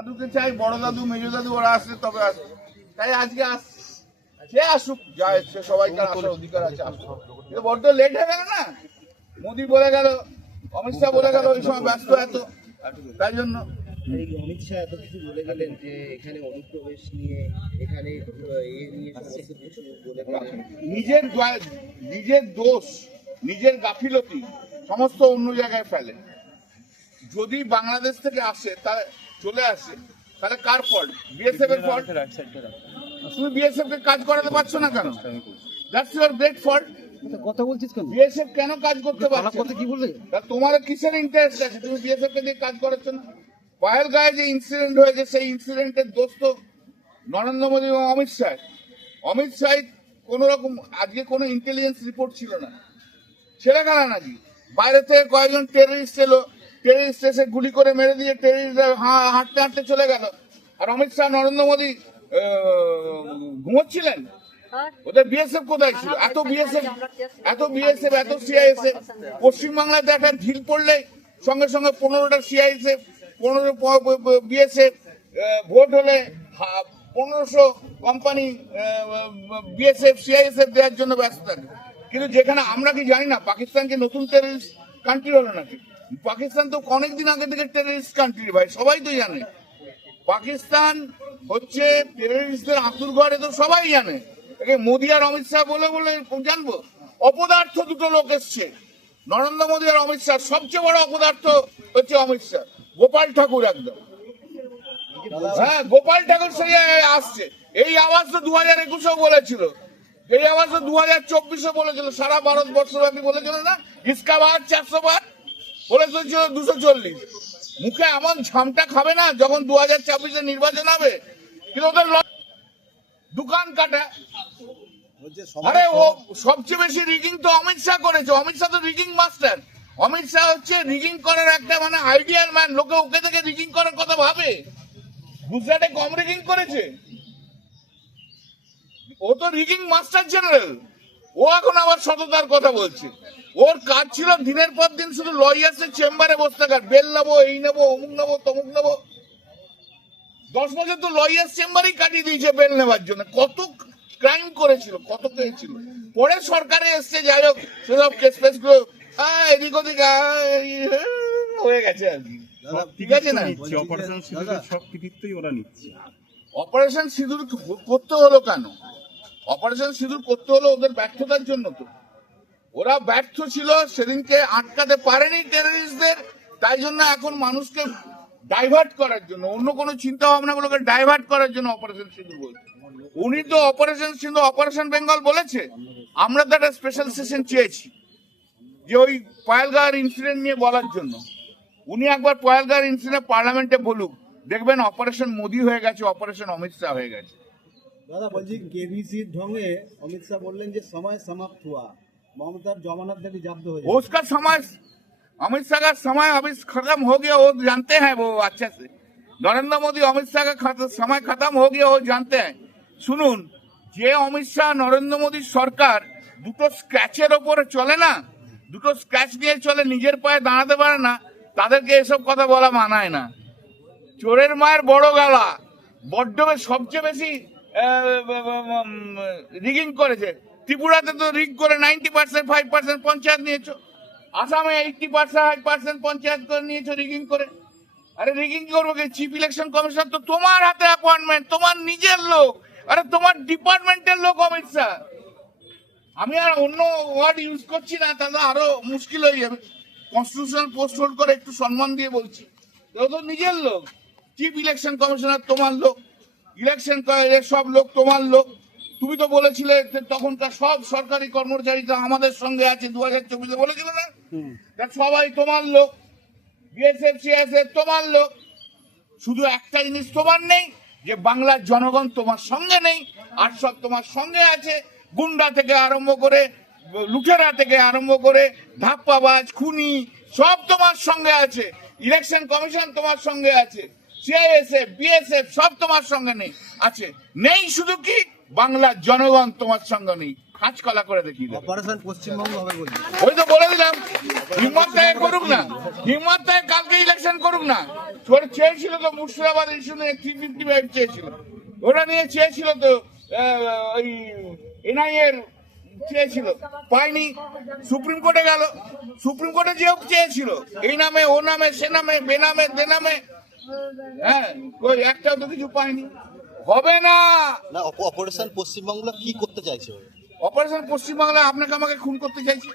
দাদুকে চাই বড় দাদু মেজো দাদু ওরা আসলে তবে আসবে তাই আজকে আস সে আসুক যা সে আসার অধিকার আছে আসুক। কিন্তু বড্ড লেট হয়ে গেল না? মোদি বলে গেল অমিত শাহ বলে গেল ওই সময় ব্যস্ত এত। তাই জন্য অমিত শাহ এত কিছু বলে গেলেন যে এখানে অনুপ্রবেশ নিয়ে এখানে এ নিয়ে সমস্ত কিছু বলে নিজের নিজের দোষ নিজের গাফিলতি সমস্ত অন্য জায়গায় ফেলে। যদি বাংলাদেশ থেকে আসে তা চলে আসে তাহলে কার ফল্ট বিএসএফ এর ফল্ট তুমি বিএসএফ কে কাজ করাতে পারছ না কেন? দ্যাটস ইউর গ্রেট ফল্ট কথা বলছিস কেন? বিএসএফ কেন কাজ করতে পারছে কথা কি বললে? তোমার কিসের ইন্টারেস্ট আছে? তুমি বিএসএফ কে দিয়ে কাজ করাচ্ছ না? গায়ে যে ইনসিডেন্ট হয়েছে সেই ইনসিডেন্টের দোষ তো নরেন্দ্র মোদী এবং অমিত শাহ। অমিত শাহ কোন রকম আজকে কোনো ইন্টেলিজেন্স রিপোর্ট ছিল না। ছেড়ে গেল নাকি? বাইরে থেকে কয়েকজন টেররিস্ট এলো টেররিস্ট এসে গুলি করে মেরে দিয়ে টেররিস্ট হাঁটতে হাঁটতে চলে গেল। আর অমিত শাহ নরেন্দ্র মোদী ঘুমোচ্ছিলেন? ওদের বিএসএফ কোথায় ছিল? এত বিএসএফ এত বিএসএফ এত সিআইএসএফ পশ্চিমবাংলাতে একটা ঢিল পড়লে সঙ্গে সঙ্গে পনেরোটা সিআইএসএফ পনেরো বিএসএফ ভোট হলে পনেরোশো কোম্পানি বিএসএফ সিআইএসএফ দেওয়ার জন্য ব্যস্ত থাকে। কিন্তু যেখানে আমরা কি জানি না পাকিস্তানকে নতুন টেররিস্ট কান্ট্রি হলো নাকি? পাকিস্তান তো অনেকদিন আগে থেকে টেররিস্ট কান্ট্রি ভাই, সবাই তো জানে। পাকিস্তান হচ্ছে টেররিস্টদের আতুর ঘরে তো সবাই জানে। একে মোদি আর অমিত শাহ বলে বলে জানব। অপদার্থ দুটো লোক এসছে। নরেন্দ্র মোদী আর অমিত শাহ, সবচেয়ে বড় অপদার্থ হচ্ছে অমিত শাহ। গোপাল ঠাকুর একদম। হ্যাঁ গোপাল ঠাকুর সেই আসছে। এই আওয়াজ তো দু হাজার একুশেও বলেছিল। এই আওয়াজ তো দু হাজার চব্বিশে বলেছিল। সারা ভারতবর্ষ ব্যাপী বলেছিল না? ইসকা বার চারশো বার চলছিল দুশো চল্লিশ। মুখে এমন ঝামটা খাবে না যখন দু হাজার ছাব্বিশে নির্বাচন হবে কিন্তু ওদের দোকান কাটা। আরে ও সবচেয়ে বেশি রিগিং তো অমিত শাহ করেছে। অমিত শাহ তো রিগিং মাস্টার অমিত শাহ হচ্ছে রিগিং করার একটা মানে আইডিয়াল ম্যান লোকে ওকে থেকে রিগিং করার কথা ভাবে। গুজরাটে কম রিগিং করেছে। ও তো রিগিং মাস্টার জেনারেল ও এখন আবার সততার কথা বলছে। ওর কাজ ছিল দিনের পর দিন শুধু লয়ার্সের চেম্বারে বসে থাকার। বেল নেব এই নেব অমুক নেব তমুক নেব। দশ বছর তো লয়ার্স চেম্বারেই কাটিয়ে দিয়েছে বেল নেবার জন্য। কত ক্রাইম করেছিল কত ছিল পরে সরকারে এসছে যাই হোক সেসব কেস ফেসগুলো এদিক ওদিক আহ, হয়ে গেছে আর কি। ঠিক আছে না? অপারেশন সব কৃতিত্বই ওরা নিচ্ছে। অপারেশন সিঁদুর করতে হলো কেন? অপারেশন সিঁদুর করতে হলো ওদের ব্যর্থতার জন্য তো। ওরা ব্যর্থ ছিল, সেদিনকে আটকাতে পারেনি টেররিস্টদের তাই জন্য এখন মানুষকে ডাইভার্ট করার জন্য, অন্য কোনো চিন্তা ভাবনাগুলোকে ডাইভার্ট করার জন্য অপারেশন সিঁদুর বলছে। উনি তো অপারেশন সিন্ধু অপারেশন বেঙ্গল বলেছে, আমরা তো একটা স্পেশাল সেশন চেয়েছি, যে ওই পয়ালগাঁর ইনসিডেন্ট নিয়ে বলার জন্য। উনি একবার পয়ালগাঁর ইনসিডেন্ট পার্লামেন্টে বলুক, দেখবেন অপারেশন মোদি হয়ে গেছে অপারেশন অমিত শাহ হয়ে গেছে। দাদা, বলছি কেবিসির ঢঙ্গে অমিত শাহ বললেন যে, সময় সমাপ্ত हुआ মমতার जमानत থেকে जब्त हो वो उसका समय अमित शाह का समय अभी खत्म हो गया वो जानते हैं वो अच्छे से नरेंद्र मोदी अमित शाह का खत- समय खत्म हो गया वो जानते हैं শুনুন যে অমিত শাহ নরেন্দ্র মোদীর সরকার দুটো স্ক্র্যাচের ওপরে চলে না দুটো স্ক্র্যাচ নিয়ে চলে নিজের পায়ে দাঁড়াতে পারে না তাদেরকে এসব কথা বলা মানায় না চোরের মায়ের বড় গালা বড্ড বে- সবচেয়ে বেশি রিগিং করেছে ত্রিপুরাতে তো রিগ করে ninety percent five percent panchayat নিয়েছো। আসামে eighty percent five percent panchayat করে নিয়েছো রিগিং করে। আরে রিগিং করব কি? চিফ ইলেকশন কমিশন তো তোমার হাতে অ্যাপয়েন্টমেন্ট তোমার নিজের লোক। আরে তোমার ডিপার্টমেন্টের লোক অমিত শাহ। আমি আর অন্য ওয়ার্ড ইউজ করছি না, তাহলে আরও মুশকিল হয়ে যাবে। কনস্টিটিউশন পোস্ট হোল্ড করে একটু সম্মান দিয়ে বলছি। ও তো নিজের লোক। চিফ ইলেকশন কমিশনার তোমার লোক। ইলেকশন সব লোক তোমার লোক। তুমি তো বলেছিলে তখনকার সব সরকারি কর্মচারীরা আমাদের সঙ্গে আছে দু হাজার চব্বিশে বলেছিলে না? সবাই তোমার লোক বিএসএফ সিএসএফ তোমার লোক। শুধু একটা জিনিস তোমার নেই যে বাংলার জনগণ তোমার সঙ্গে নেই আর সব তোমার সঙ্গে আছে। গুন্ডা থেকে আরম্ভ করে লুটেরা থেকে আরম্ভ করে ধাপ্পাবাজ খুনি সব তোমার সঙ্গে আছে। ইলেকশন কমিশন তোমার সঙ্গে আছে। সিআইএসএফ বিএসএফ সব তোমার সঙ্গে নেই আছে। নেই শুধু কি? বাংলার জনগণ তোমার সঙ্গে নেই। কাঁচকলা করে দেখি অপারেশন পশ্চিমবঙ্গ হবে বলছে। ওই তো বলে দিলাম হিম্মত থেকে করুক না হিম্মত থেকে কালকে ইলেকশন করুক না। ওরা চেয়েছিল তো মুর্শিদাবাদ ইস্যু নিয়ে থ্রি ফিফটি ফাইভ চেয়েছিল। ওরা নিয়ে চেয়েছিল তো ওই এনআই এর চেয়েছিল। পায়নি সুপ্রিম কোর্টে গেল। সুপ্রিম কোর্টে যেও চেয়েছিল। এই নামে ও নামে সে নামে বেনামে বেনামে হ্যাঁ ওই একটাও তো কিছু পায়নি হবে না না অপ- অপারেশন পশ্চিমবাংলা কি করতে চাইছে? অপারেশন পশ্চিমবাংলা আপনাকে আমাকে খুন করতে চাইছে